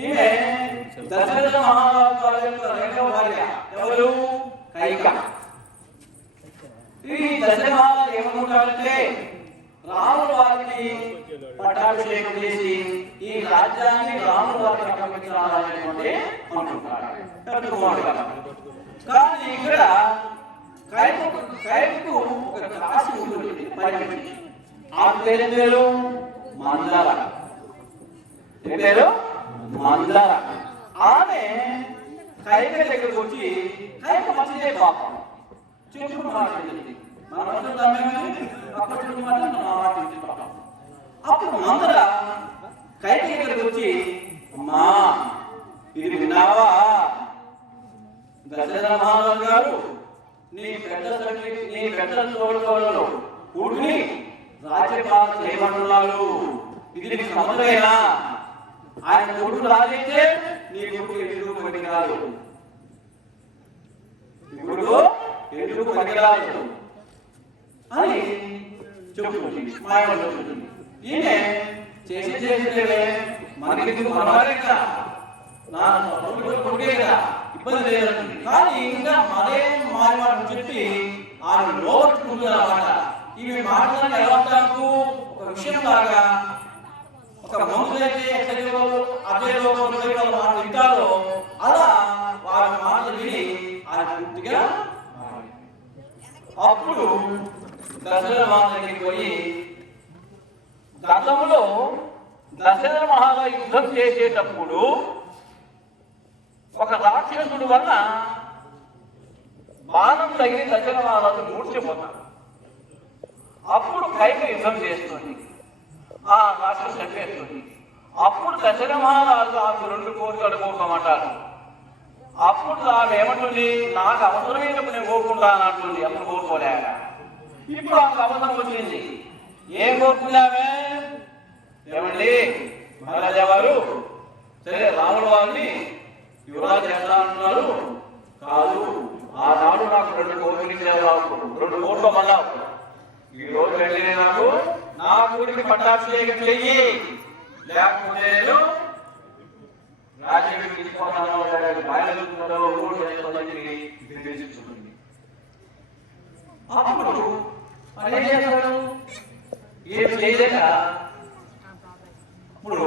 ఈమె దశరథ మహారాజు వారి యొక్క రెండవ భార్య. ఎవరు? కైక. ఈ దశరథ మహారాజు ఏమనుకుంటారంటే రాముడు వారికి పట్టాభిషేకం చేసి ఈ రాజ్యాన్ని రాముడు వారికి అప్పగించాలనేటువంటి అనుకుంటాడు. కానీ ఇక్కడ కైకకు ఒక కాశీ ఉంటుంది. ఆ పేరు మందర. పేరు మందర. ఆమె కైక దగ్గరకు వచ్చి కైక మంచిదే పాపం చెప్పుడు మాట్లాడింది. అప్పుడు మందర కైక దగ్గరకు వచ్చి అమ్మా ఇది విన్నావా? దశరథ మహారాజు గారు నీ పెద్ద తోడుకోవడంలో కూడుకుని రాజ్యపాలన చేయమంటున్నాడు. ఇది నీకు సమ్మతమేనా? ఆయన కొడుకు రాజైతే నీ కొడుకు ఎందుకు పనికిరాదు, కొడుకు ఎందుకు పనికిరాదు అని చెబుతుంది. ఈయన చేసేదే మనకి మనవారే కదా, నా కొడుకే కదా, ఇబ్బంది లేదంటుంది. కానీ ఇంకా మరే మాయమాటని చెప్పి ఆయన లోపట్టుకుంటున్నమాట. ఇవి మాటలను ఎలా ఒక విషయం లాగా ఒక మనుషులైతే ఎక్కడో అదే లోపల మాట వింటారో అలా వారి మాటలు విని ఆయన పూర్తిగా. అప్పుడు దశరథ మహారాజుకి పోయి గతంలో దశరథ మహారాజు యుద్ధం చేసేటప్పుడు ఒక రాక్షసుడు వల్ల బాణం తగిలి దశరథ మహారాజు మూర్చిపోతాడు. అప్పుడు కైక యుద్ధం చేస్తుంది, ఆ రాక్షసు చంపేస్తుంది. అప్పుడు దశరథ మహారాజు ఆమె 2 కోట్లు అడుకోమంటారు. అప్పుడు ఆమె ఏమంటుంది, నాకు అవసరమైనప్పుడు నేను కోరుకుంటాను అంటుంది. అప్పుడు కోరుకోలేక ఇప్పుడు ఆమెకు అవసరం వచ్చింది. ఏం కోరుకున్నామే? ఏమండి మహారాజా వారు, సరే రాముడు వారిని యువరాజు చేస్తా అంటున్నారు. కాదు, ఆనాడు నాకు 2 కోట్లు ఇచ్చారు, 2 కోట్లు మళ్ళావు. ఈ రోజు వెళ్ళి నాకు నా ఊరికి పట్టాభిషేకం చెయ్యి, లేకపోతే నేను రాజ్యం తీసుకున్నాను అప్పుడు ఏం చేస్తాడు? ఏం చేయలేక ఇప్పుడు